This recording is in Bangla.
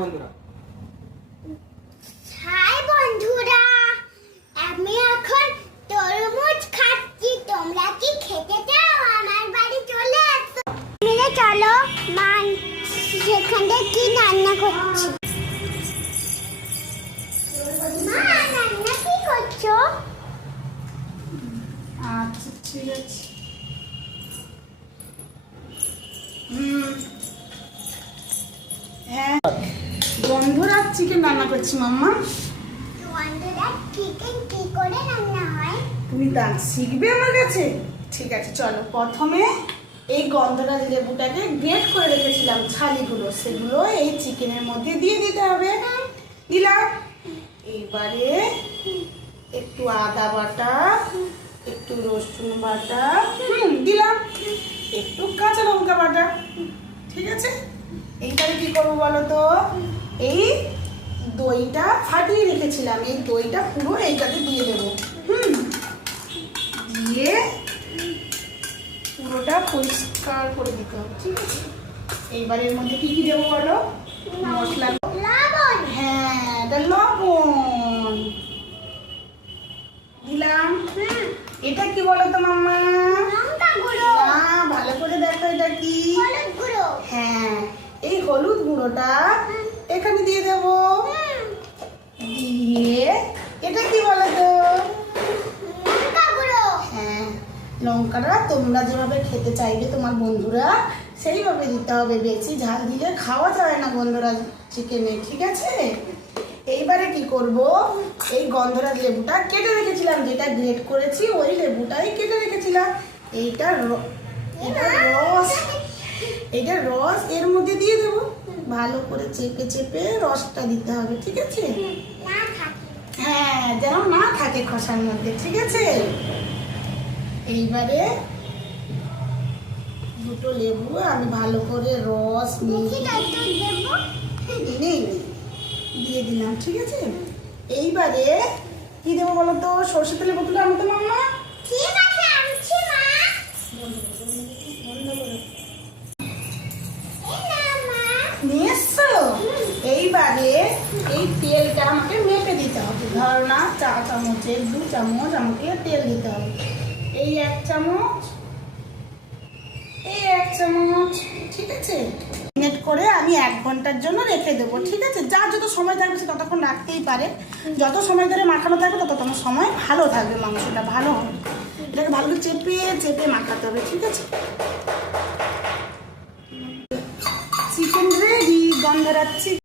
বন্ধুরা, হাই বন্ধুরা, আমি এখন তরমুজ খাচ্ছি। তোমরা কি খেতে চাও? আমার বাড়ি চলে আসো। মিলে চলো, মা সেখানে কি রান্না করছি। মা, রান্না কি করছো? আচ্ছা ঠিক আছে। হ্যাঁ, বন্ধুরা চিকেন রান্না করছি মাম্মা। বন্ধুরা, চিকেন কি করে রান্না হয়? তুমি ডান্স শিখবে আমার কাছে? ঠিক আছে, চলো। প্রথমে এই গন্ধরাজ লেবুটাকে গ্রেট করে রেখেছিলাম, ছালিগুলো, সেগুলো এই চিকেনের মধ্যে দিয়ে দিতে হবে। দিলাম। এবারে একটু আদা বাটা, একটু রসুন বাটা দিলাম, একটু কাঁচা লঙ্কা বাটা। ঠিক আছে, এইবারে কি করবো বলো তো? এই দইটা ফাটিয়ে রেখেছিলাম, এই দইটা পুরো এইটাতে দিয়ে দেবো। দিয়ে পুরোটা পরিষ্কার করে দিতে হবে। ঠিক আছে, এইবার এর মধ্যে কি কি দেবো বলো? মশলা। লবণ। হ্যাঁ, এটা লবণ দিলাম। এটা কি বলো তো মাম্মা? লঙ্কা গুঁড়ো। না, ভালো করে দেখো এটা কি। হলুদ গুঁড়ো। হ্যাঁ, এই হলুদ গুঁড়োটা এখানে দিয়ে দেবো। দিয়ে এটা কি বলো তো? লঙ্কা গুঁড়ো। হ্যাঁ, লঙ্কাটা তোমরা যেভাবে খেতে চাইবে তোমার বন্ধুরা সেইভাবে দিতে হবে। বেশি ঝাল দিলে খাওয়া যায় না বন্ধুরা চিকেনে। ঠিক আছে, এইবারে কি করব? এই গন্ধরাজ লেবুটা কেটে রেখেছিলাম, যেটা গ্রেট করেছি ওই লেবুটাই কেটে রেখেছিলাম। এইটার রস এর মধ্যে দিয়ে দেবো। ভালো করে চেপে চেপে রসটা দিতে হবে। ঠিক আছে, না থাকে। হ্যাঁ, যেন না থাকে খসার মধ্যে। ঠিক আছে, এইবারে দুটো লেবু আমি ভালো করে রস দিয়ে দিলাম। ঠিক আছে, এইবারে কি দেবো বলো তো? সরষে তেলের বোতলে আনতে মাম্মা। ঠিক আছে, আনছি মা। বন্ধ করো। এই নাও মা। নিয়ে এসছো? এইবারে এই তেলটা আমাকে মেপে দিতে হবে। ধরো না, 4 চামচের 2 চামচ আমাকে তেল দিতে হবে। এই 1 চামচ, এই 1 চামচ। ঠিক আছে, মিনিট করে আমি 1 ঘন্টার জন্য রেখে দেবো। ঠিক আছে, যার যত সময় থাকবে সে ততক্ষণ রাখতেই পারে। যত সময় ধরে মাখানো থাকবে ততক্ষণ সময় ভালো থাকবে, মাংসটা ভালো হবে। এটাকে ভালো করে চেপে চেপে মাখাতে হবে। ঠিক আছে, চিকেন রেডি, গন্ধরাজ চিকেন।